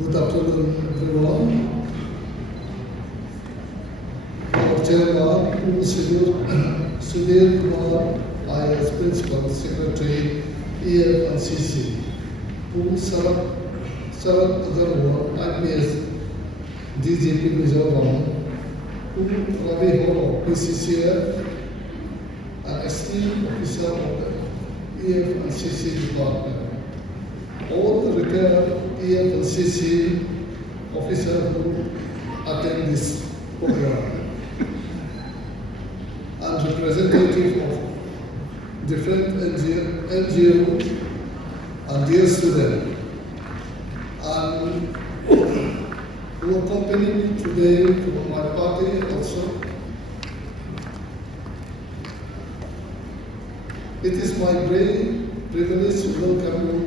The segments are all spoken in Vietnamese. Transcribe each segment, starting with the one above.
Good afternoon, everyone. Our chairman, Sudhir Kumar, IAS Principal Secretary, EFNCC, Sarat Agarwal, IPS, DGP Mizoram, Ravi Horo, PCCF, an esteemed officer of the EFNCC department. All the retired EFNCC officers who attend this program and representative of different NGOs and dear students, and who accompany me today to my party also. It is my great privilege to welcome you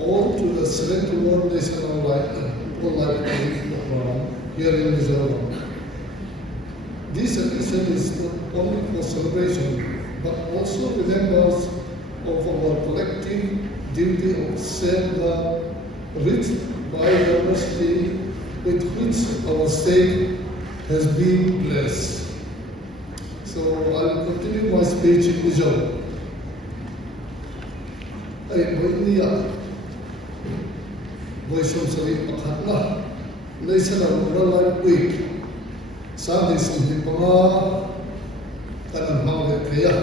all to the 7th World National Wildlife Day program here in Mizoram. This occasion is not only for celebration, but also remembers of our collective duty of save the rich biodiversity with which our state has been blessed. So I will continue my speech in Mizoram. Voice of Sari Pakhatna, National Wildlife Week, Sunday Sunday Pama, Kanan Hawle Kaya.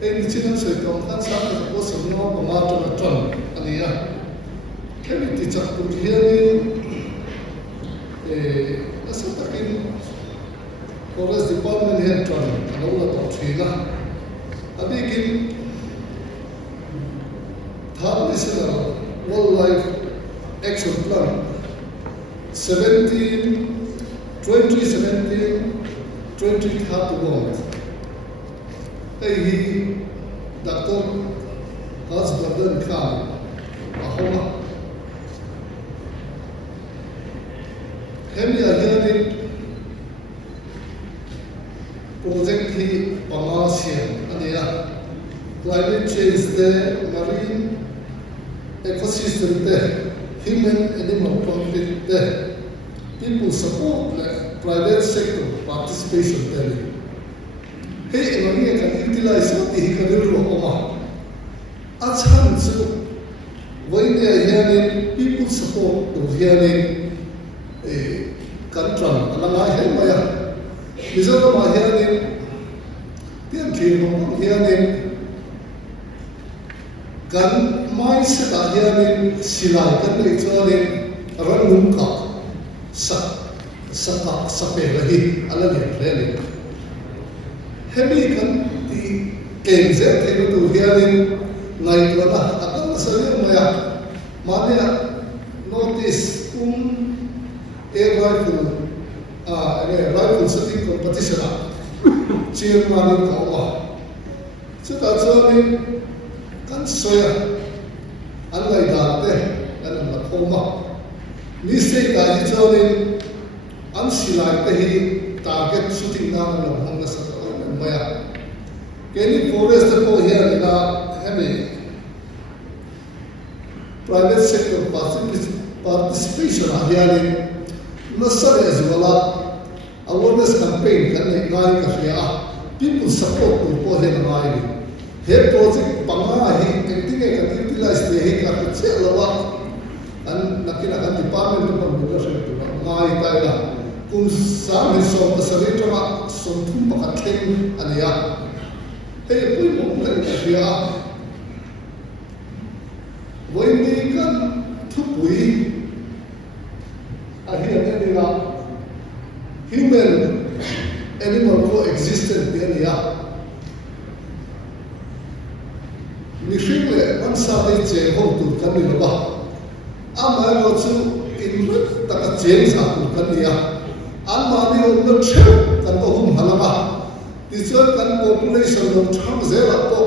Any children say, Tom Hansa was a no Pama to a tron, Ania. Can you teach up to hearing a certain Forest Department here, Tron, and all about China? A big third listener. Wildlife Action Plan 2017-2031. Hey, Dr. Hasbadan Khan, Ahoma. Hemi Ayani project he Pamasian, Ania. Climate change there, marine ecosystem there, human-animal conflict there. People support the private sector participation there. Hey, Emmanuel can utilize what he can do. As hands, when they are hearing people support the hearing a country, and I hear my Mizoram hearing, hearing kan mai se ta hianin silai kan nei chuanin ranum ka sape lahi ala le rele hemi kan ti kenze te tu hianin nai wana akan sari maya mania notice air rifle shooting competition chairman ka wa so ta chuanin kan soya angai date kan la khoma ni se ta hi chonin an silai te hi target shooting na lo hong na sa ko maya keni forest ko here na hemi private sector participation here na sare as wala awareness campaign kan nei ngai ka ria people support to po he ngai he project panga hi acting kan utilize the he ka chelawa an nakina kan department of communication to ngai taila kum sam ni so tasaritra som thum pakathen ania he pui mo kan ria voi ni kan thupui ahi ane dira human animal coexistence ania Nifile mansade che ho tu kanni ba ama lo chu in ta chen sa tu kannia ama ni on the trip kan to hum halama this kan population lo tham zela to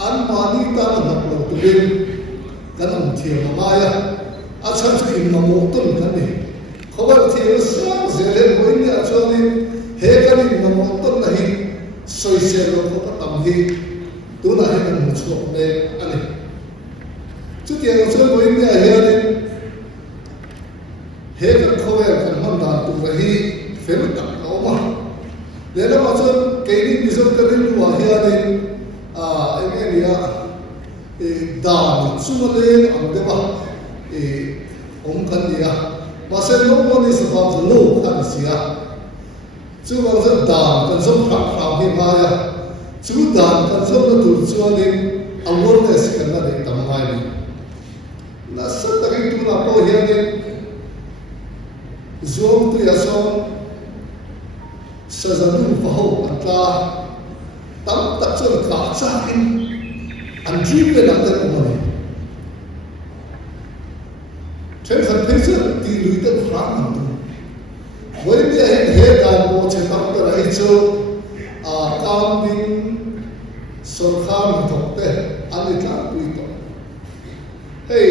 ama ni ta na lo tu bin kan on thia maya a chan chu in mo tun kanni khobar thia sa zele boin ya choni he kan in mo tun nahi soi se lo ko tam hi tu na he kan mu chu ne ani chu tiang chu boin ya he he kan khoe kan man dan tu rahi fel tak ma le la ma chon ke ni bizo ka din wa hiya din enia dan sumale am de ba kan dia ma se no mo ni sa ba lo kan sia chu wa sa dan kan som kham kham hi ma ya chu dan kan som na tu chuan in awareness kan na de tam mai ni na sa ta ri tu na po hiya din zoom tu ya som sa zanu fa ho ata tam tak chon ka cha in an dream pe na ta mo ni chen khan pe se ti lui ta khra na tu voi ni he dan mo che tam ta rai chu kam ding sor kham thok te ani ka tu to hey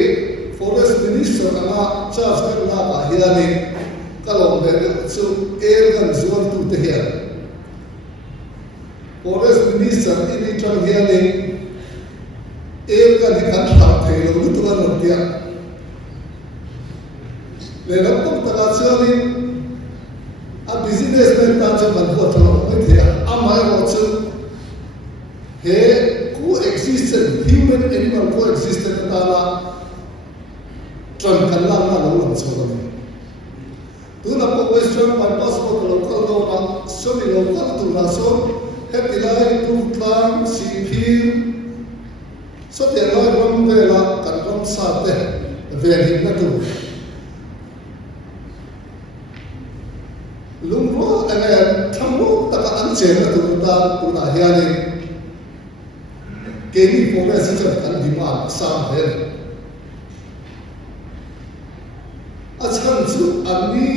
forest minister ana charge ka na ba hiani kalom de chu kan zuan tu te hian forest minister ini tang hiani kan kan tha the lo tu kan lo tia le lam tok ta chuan a business man ta chu ban ko thlo mai thia a mai ro chu he coexistent human animal coexistent ta la tran kan la na lo lam chu ni tu na po western bypass ko local no na so ni local tu na so happy life tu plan cp so te lai ram ve la kan ram sa te ve ni na tu lung ro anga tham ro ta ka an che na tu na hiani ke ni po na sa kan di ma sa he achan chu ani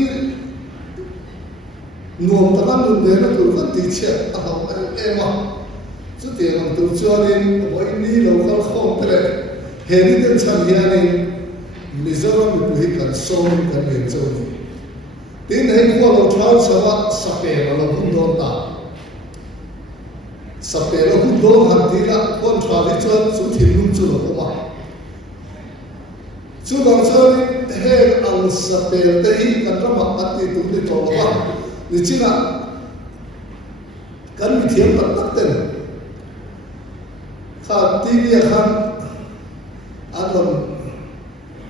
nuam ta kan lu ve na tu kan ti che a ho ema chu te ngam tu chuanin voi ni lo kal khom tre he ni ten chan hiani mizoram pu hi kan som kan le chu ni tin he ko lo thau sawa sape lo hun do ta sape lo hun do han ti la kon thwa li chuan chu thin lum chu lo ma chu gam chuan he ang sape te hi kan rama ati tu ni to lo ni china kan mi thiam tak tak ten kha tv khan anam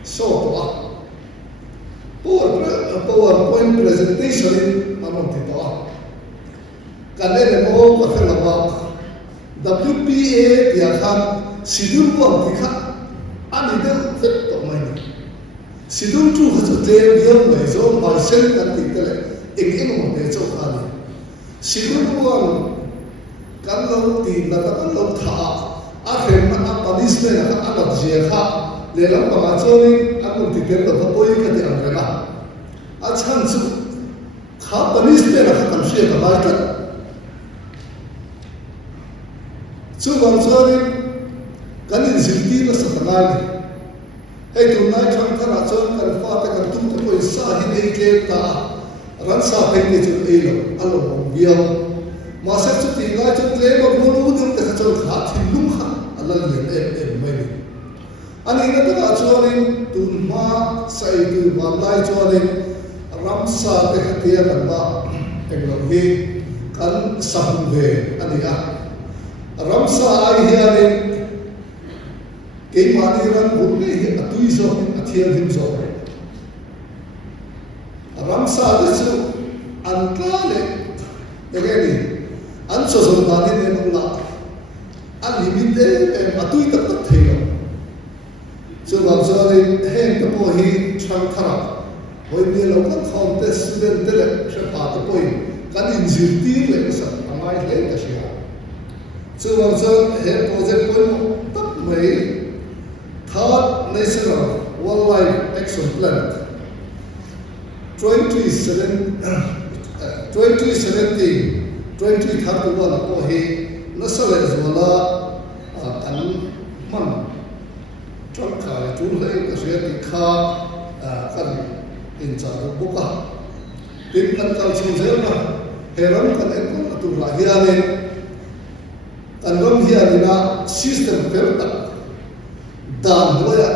show to PowerPoint presentation in anam ti to kan le mo ka thela ba WPA ya khan sidul ko ti kha ani de fet to mai ni sidul tu ha chu te biam mai zo ma sel kan ti tele eng mo de cho kha ni sidul ko kan lo ti na kan lo tha a khem na punishment na a la je kha le lam ba ma choni a kun ti tel to poi ka ti ang na a chan chu kha punishment na kan she ka ba ka chu bang choni kan in zilti na sa tanai ni hey tu nai thang thara chon kan fa ta kan tum to poi sa hi nei ke ta ran sa phai ni chu e lo alo bong biao ma sa chu ti ngai chu le ba bu lu dem ta chon kha thi lum kha ala le mai ni ani na ta chuanin tu ma sai tu ma lai chuanin ram sa te khatia kan ba eng lo hi kan sam ve ani a ram sa ai hianin ke ma ni ran bu ne hi atui zo athiam him zo ram sa de chu an ka le egeni an so zo ba ni ne la an limite atui tak tak thei so ba zo ni hen ta po hi chang thara hoi ni lo kan khom te student te le she pa ta poi kan in zir ti le sa amai le ta sia so ba zo he project ko tak mai third national wildlife action plan 2031 ko hi nasale zwala an man tron ka tu le ka sia ti kha kan in cha ro boka tin kan kal chu zema heram kan en ko tu la hiane kan rom hiane na system perta dan loya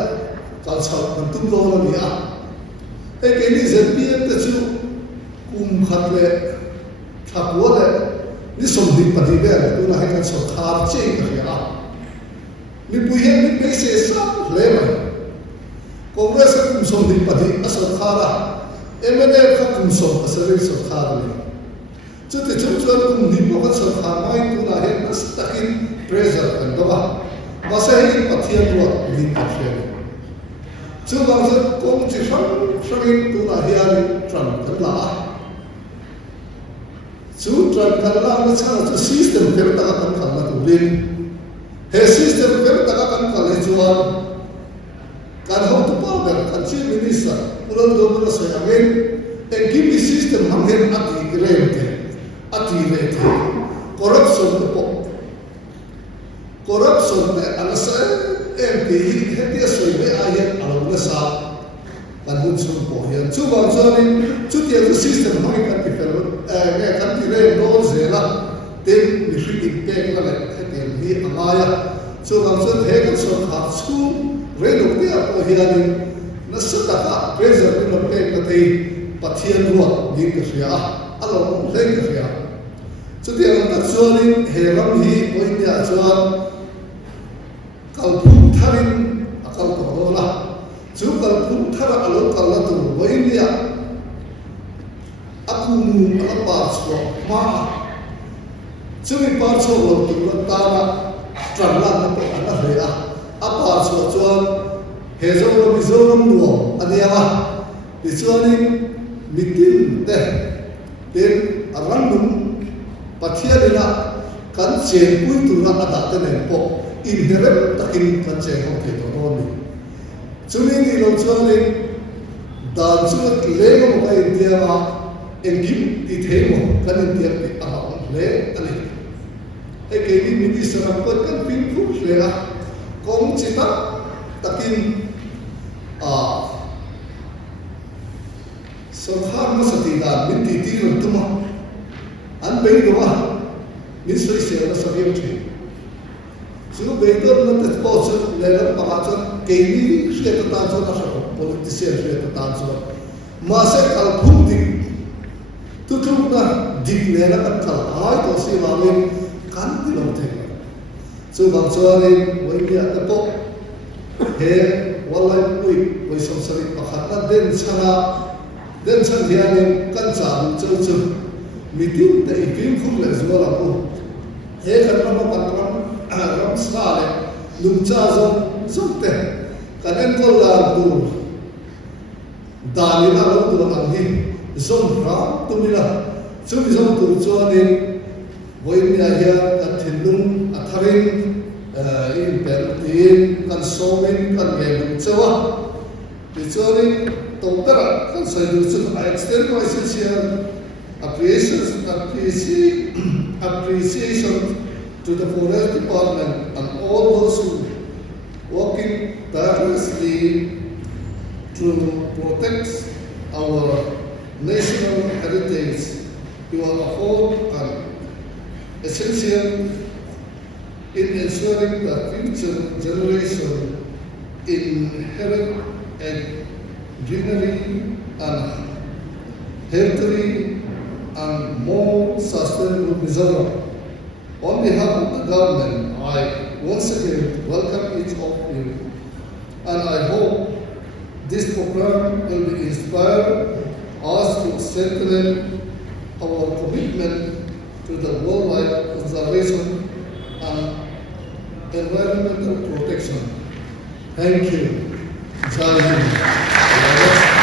kal chau kan tum lo la bia cái này dân biên ta chú cùng khát lệ thạc quá lệ ni som đi bát đi về tu là hay cái số khát chơi cái gì à ni bùi hết ni bê sẽ sao lệ mà Congress cùng som đi bát đi à số khát à MNF cùng som à số khát lệ chú thì chú cùng đi bao cái số khát mai tu là hết nó stakin pressure kan đó mà sẽ hết bát thiên ruột đi bát thiên chú bằng rất cũng chỉ phát hiện tu là hiện trần thật là chú trần thật là nó sao chú system phép ta cần phải là tu lên hệ system phép ta cần phải là chuan cần học tu bao giờ cần chỉ minister ulang do nó sẽ amen and give the system ham hen ati rate corruption tu corruption ne anasa MP hetia soibe ayat alona sa kan hun sun po hian chu bang chuanin chu tiang system mai kan ti fel nge kan ti re no zela tem mi hri in pek la le hetem hi amaya chu bang chuan he kan so kha chu re lo ti a po hian na sa ta ka pressure ni lo pek ka tei pathian ruat ni ka ria alo le ka ria chu tiang ta chuanin he ram hi poinia chuan kalpum tharin akal ko la chu kalpum thara alo kala tu wainia akumu alapa so ma chu mi par so lo tu la ta na tranla na ko ana re a apa so chuan he zo lo mi zo lam nuo aniawa ti chuanin mitin te ten arandum pathianina kan chen pui tu na ata te nen po inherent takin kan chen ho the to no ni chumi ni lo chuanin dan chu le mo ka india ma engim ti the mo kan india ti a le ani e ke ni mi sara ko kan pin khu le a kong chita takin a sarhar ma sati da min ti ti ro tuma an bei do wa ni soi se na sa yem thi Sino beidor na te poso le la pagacho ke ni ske ta tanso na sa politician ske ta tanso ma se kal phumti tu tu na dik le na kan kal ai to si la le kan ti lo the so bang so ni wai ya ta po he walai pui wai som sari pakhat na den chan hian kan cha chu chu meeting te ifim khum le zo la ko he kan ma kan ram sale lum cha zon te kanen ko la tu dali na lo tu ang hi zon ra tu mi la chu mi zon tu chuanin voin ya ya ka thilum atharin in per tin kan somin kan ge lu chawa ti chuanin to tara kan sai du chu I extend my sincere appreciation to the Forest Department and all those who working tirelessly to protect our national heritage. You are afford an essential in ensuring that future generation inherit a greenery and healthy and more sustainable Mizoram. On behalf of the government, I once again welcome each of you, and I hope this program will be inspired us to strengthen our commitment to the wildlife conservation and environmental protection. Thank you. Jai Hind.